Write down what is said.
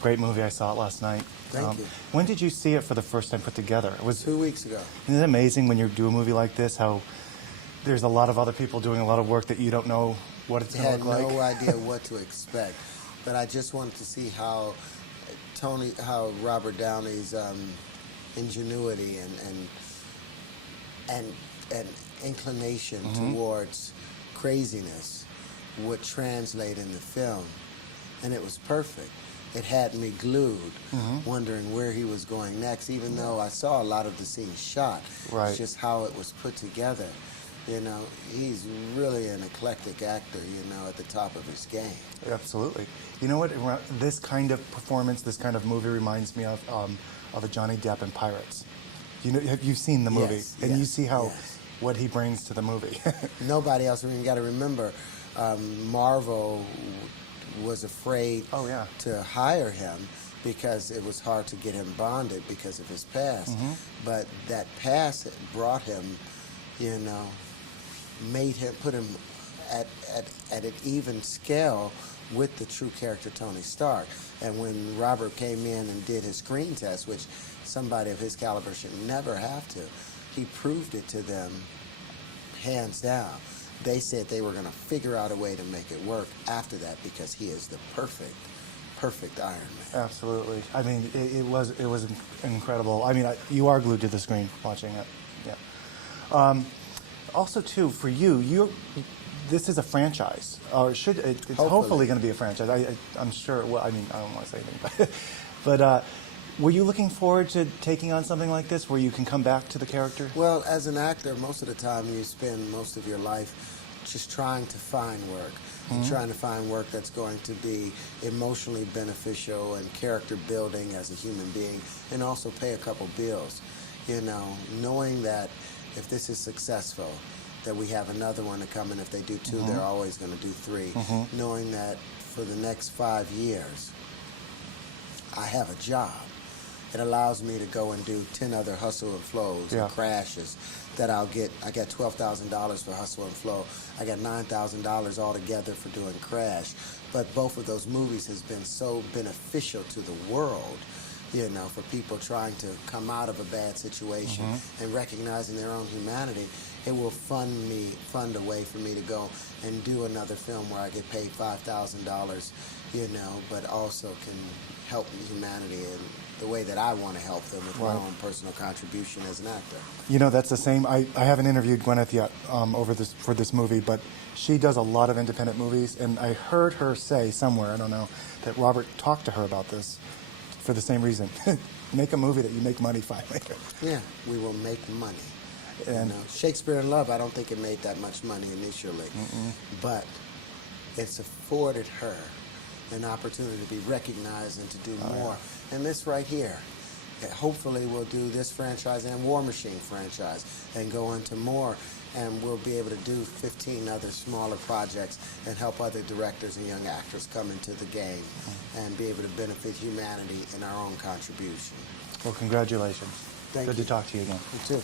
Great movie. I saw it last night. Thank you. When did you see it for the first time put together? It was 2 weeks ago. Isn't it amazing when you do a movie like this how there's a lot of other people doing a lot of work that you don't know what it's going to look like? I had no idea what to expect, but I just wanted to see how Robert Downey's ingenuity and inclination towards craziness would translate in the film, and it was perfect. It had me glued, wondering where he was going next, even though I saw a lot of the scenes shot. Right. It's just how it was put together. You know, he's really an eclectic actor, you know, at the top of his game. Absolutely. You know what? This kind of performance, this kind of movie reminds me of a Johnny Depp in Pirates. You know, you've seen the movie, Yes, and yes, you see how yes. what he brings to the movie. Nobody else. I mean, you got to remember, Marvel was afraid to hire him because it was hard to get him bonded because of his past. But that past brought him, you know, made him, put him at an even scale with the true character Tony Stark. And when Robert came in and did his screen test, which somebody of his caliber should never have to, he proved it to them hands down. They said they were going to figure out a way to make it work after that because he is the perfect Iron Man. Absolutely. I mean, it was incredible. I mean, you are glued to the screen watching it. Yeah. Also, too, for you, this is a franchise, or it's hopefully going to be a franchise. I'm sure. Well, I mean, I don't want to say anything, but were you looking forward to taking on something like this, where you can come back to the character? Well, as an actor, most of the time you spend most of your life just trying to find work, trying to find work that's going to be emotionally beneficial and character building as a human being, and also pay a couple bills. You know, knowing that if this is successful, that we have another one to come, and if they do two, they're always going to do three. Knowing that for the next 5 years, I have a job. It allows me to go and do 10 other hustle and flows and crashes that I got $12,000 for hustle and flow. I got $9,000 altogether for doing crash. But both of those movies has been so beneficial to the world, you know, for people trying to come out of a bad situation and recognizing their own humanity. It will fund a way for me to go and do another film where I get paid $5,000, you know, but also can help humanity in the way that I want to help them with my own personal contribution as an actor. You know, that's the same. I haven't interviewed Gwyneth yet for this movie, but she does a lot of independent movies, and I heard her say somewhere, I don't know, that Robert talked to her about this for the same reason. Make a movie that you make money finally. Yeah, we will make money. And you know, Shakespeare in Love, I don't think it made that much money initially, but it's afforded her an opportunity to be recognized and to do more. And this right here, hopefully we'll do this franchise and War Machine franchise and go into more, and we'll be able to do 15 other smaller projects and help other directors and young actors come into the game and be able to benefit humanity in our own contribution. Well, congratulations. Thank you. Good to talk to you again. You too.